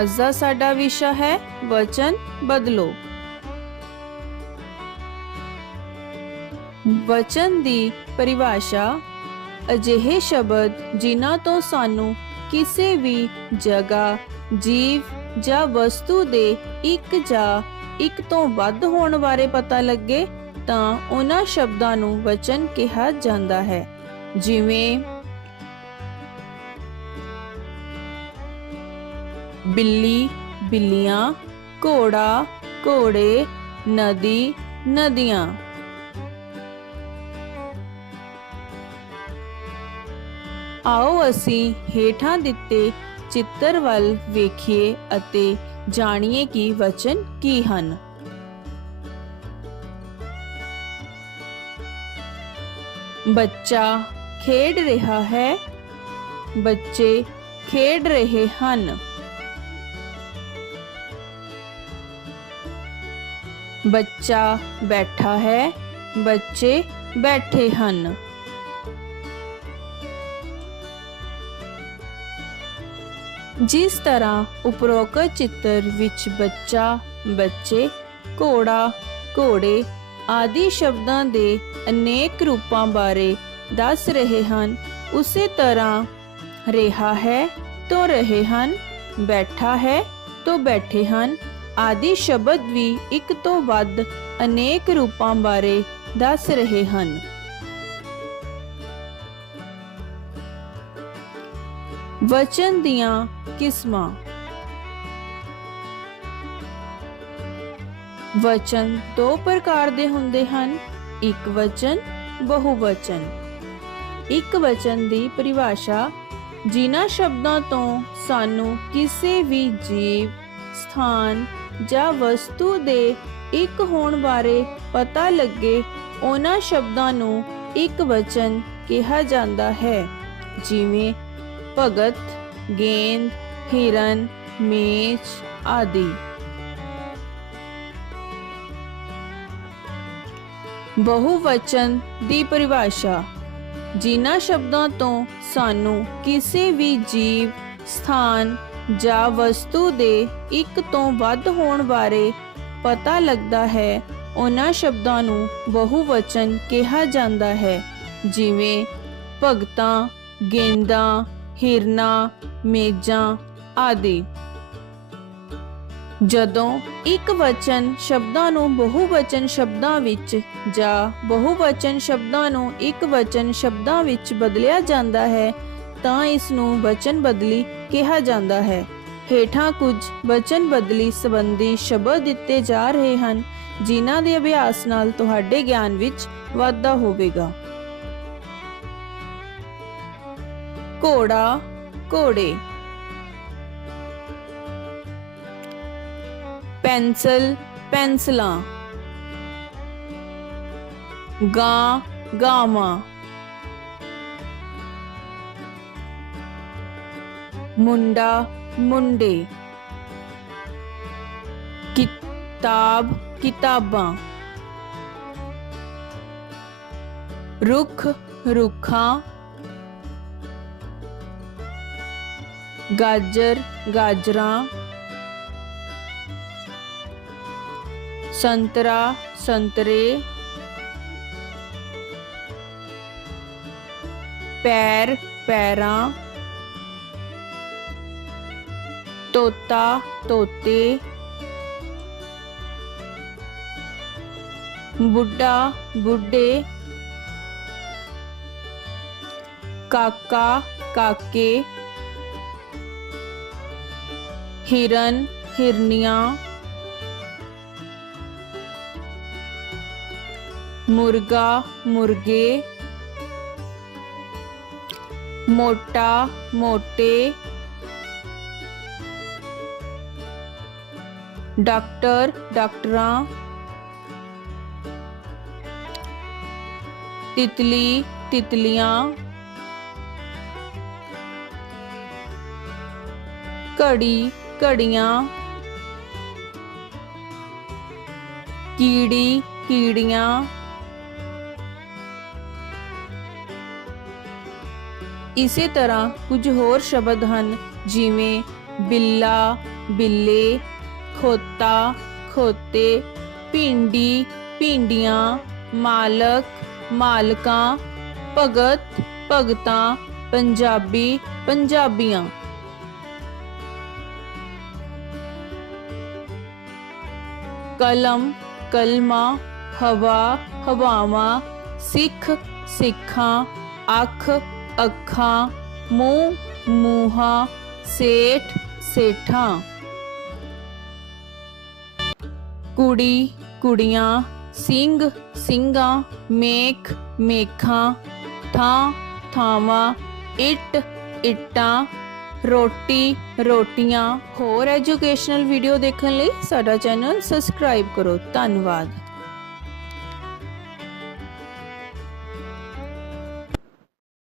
ਅੱਜ ਦਾ ਸਾਡਾ ਵਿਸ਼ਾ ਹੈ, ਵਚਨ ਬਦਲੋ। ਵਚਨ ਦੀ ਪਰਿਭਾਸ਼ਾ ਅਜਿਹੇ ਸ਼ਬਦ ਜਿਨ੍ਹਾਂ ਤੋਂ ਸਾਨੂੰ ਕਿਸੇ ਵੀ ਜਗ੍ਹਾ, ਜੀਵ ਜਾਂ ਵਸਤੂ ਦੇ ਇੱਕ ਜਾਂ ਇੱਕ ਤੋਂ ਵੱਧ ਹੋਣ ਬਾਰੇ ਪਤਾ ਲੱਗੇ ਤਾਂ ਉਹਨਾਂ ਸ਼ਬਦਾਂ ਨੂੰ ਵਚਨ ਕਿਹਾ ਜਾਂਦਾ ਹੈ। ਜਿਵੇਂ ਬਿੱਲੀ, ਬਿੱਲੀਆਂ, ਘੋੜਾ, ਘੋੜੇ, ਨਦੀ, ਨਦੀਆਂ। ਆਓ ਅਸੀਂ ਹੇਠਾਂ ਦਿੱਤੇ ਚਿੱਤਰ ਵੱਲ ਵੇਖੀਏ ਅਤੇ ਜਾਣੀਏ ਕਿ ਵਚਨ ਕੀ ਹਨ। ਬੱਚਾ ਖੇਡ ਰਿਹਾ ਹੈ। ਬੱਚੇ ਖੇਡ ਰਹੇ ਹਨ। ਬੱਚਾ ਬੈਠਾ ਹੈ, ਬੱਚੇ ਬੈਠੇ ਹਨ। ਜਿਸ ਤਰ੍ਹਾਂ ਉਪਰੋਕਤ ਚਿੱਤਰ ਵਿੱਚ ਬੱਚਾ, ਬੱਚੇ, ਘੋੜਾ, ਘੋੜੇ ਆਦਿ ਸ਼ਬਦਾਂ ਦੇ ਅਨੇਕ ਰੂਪਾਂ ਬਾਰੇ ਦੱਸ ਰਹੇ ਹਨ, ਉਸੇ ਤਰ੍ਹਾਂ ਰਿਹਾ ਹੈ ਤੋਂ ਰਹੇ ਹਨ, ਬੈਠਾ ਹੈ ਤੋਂ ਬੈਠੇ ਹਨ। ਆਦਿ ਸ਼ਬਦ ਵੀ ਇੱਕ ਤੋਂ ਵੱਧ ਅਨੇਕ ਰੂਪਾਂ ਬਾਰੇ ਦੱਸ ਰਹੇ ਹਨ। ਵਚਨ ਦੀਆਂ ਕਿਸਮਾਂ। ਵਚਨ ਦੋ ਪ੍ਰਕਾਰ ਦੇ ਹੁੰਦੇ ਹਨ, ਇੱਕ ਵਚਨ, ਬਹੁਵਚਨ। ਇੱਕ ਵਚਨ ਦੀ ਪਰਿਭਾਸ਼ਾ ਜਿਨ੍ਹਾਂ ਸ਼ਬਦਾਂ ਤੋਂ ਸਾਨੂੰ ਕਿਸੇ ਵੀ ਜੀਵ, ਸਥਾਨ ਜਾਂ ਵਸਤੂ ਦੇ ਇੱਕ ਹੋਣ ਬਾਰੇ ਪਤਾ ਲੱਗੇ, ਉਹਨਾਂ ਸ਼ਬਦਾਂ ਨੂੰ ਇੱਕ ਵਚਨ ਕਿਹਾ ਜਾਂਦਾ ਹੈ। ਜਿਵੇਂ, ਭਗਤ, ਗੇਂਦ, ਹਿਰਨ ਮੇਚ ਆਦਿ। ਬਹੁਵਚਨ ਦੀ ਪਰਿਭਾਸ਼ਾ। ਜਿਨ੍ਹਾਂ ਸ਼ਬਦਾਂ ਤੋਂ ਸਾਨੂੰ ਕਿਸੇ ਵੀ ਜੀਵ, ਸਥਾਨ ਜਾਂ ਵਸਤੂ ਦੇ ਇੱਕ ਤੋਂ ਵੱਧ ਹੋਣ ਬਾਰੇ ਪਤਾ ਲੱਗਦਾ ਹੈ, ਉਹਨਾਂ ਸ਼ਬਦਾਂ ਨੂੰ ਬਹੁਵਚਨ ਕਿਹਾ ਜਾਂਦਾ ਹੈ। ਜਿਵੇਂ, ਭਗਤਾਂ, ਗੇਂਦਾਂ, ਹਿਰਨਾ, ਮੇਜਾਂ ਆਦਿ। ਜਦੋਂ ਇੱਕ ਵਚਨ ਸ਼ਬਦਾਂ ਨੂੰ ਬਹੁਵਚਨ ਸ਼ਬਦਾਂ ਵਿੱਚ ਜਾਂ ਬਹੁਵਚਨ ਸ਼ਬਦਾਂ ਨੂੰ ਇੱਕ ਵਚਨ ਸ਼ਬਦਾਂ ਵਿੱਚ ਬਦਲਿਆ ਜਾਂਦਾ ਹੈ ਤਾਂ ਇਸ ਨੂੰ ਵਚਨ ਬਦਲੀ ਕਿਹਾ ਜਾਂਦਾ ਹੈ। ਹੇਠਾਂ ਕੁਝ ਵਚਨ ਬਦਲੀ ਸੰਬੰਧੀ ਸ਼ਬਦ ਦਿੱਤੇ ਜਾ ਰਹੇ ਹਨ, ਜਿਨ੍ਹਾਂ ਦੇ ਅਭਿਆਸ ਨਾਲ ਤੁਹਾਡੇ ਗਿਆਨ ਵਿੱਚ ਵਾਧਾ ਹੋਵੇਗਾ। ਘੋੜਾ, ਘੋੜੇ। ਪੈਨਸਲ, ਪੈਨਸਲਾਂ। ਗਾਂ, ਗਾਵਾਂ। मुंडा मुंडे। किताब किताबा। रुख रुखा। गाजर गाजरा। संतरा संतरे। पैर पैरा। तोता तोते बुढ़ा बुढ़े काका काके हिरन हिरनिया मुर्गा मुर्गे मोटा मोटे ਡਾਕਟਰ ਡਾਕਟਰਾਂ ਤਿਤਲੀ ਤਿਤਲੀਆਂ ਘੜੀ ਘੜੀਆਂ ਕੀੜੀ ਕੀੜੀਆਂ ਇਸੇ ਤਰ੍ਹਾਂ ਕੁਝ ਹੋਰ ਸ਼ਬਦ ਹਨ ਜਿਵੇਂ ਬਿੱਲਾ ਬਿੱਲੇ खोता, खोते भिंडी पिंडिया, मालक मालक भगत भगत पंजाबी, पंजाबियाँ। कलम, कलमा, हवा, हवाव, सिख सिखा अख अखा मूंह, मूह, सेठ, सेठा। ਕੁੜੀ, ਕੁੜੀਆਂ, ਸਿੰਘ, ਸਿੰਘਾਂ, ਮੇਖ, ਮੇਖਾਂ, ਥਾਂ, ਥਾਵਾਂ, ਇੱਟ, ਇੱਟਾਂ, ਰੋਟੀ, ਰੋਟੀਆਂ। ਹੋਰ ਐਜੂਕੇਸ਼ਨਲ ਵੀਡੀਓ ਦੇਖਣ ਲਈ ਸਾਡਾ ਚੈਨਲ ਸਬਸਕ੍ਰਾਈਬ ਕਰੋ। ਧੰਨਵਾਦ।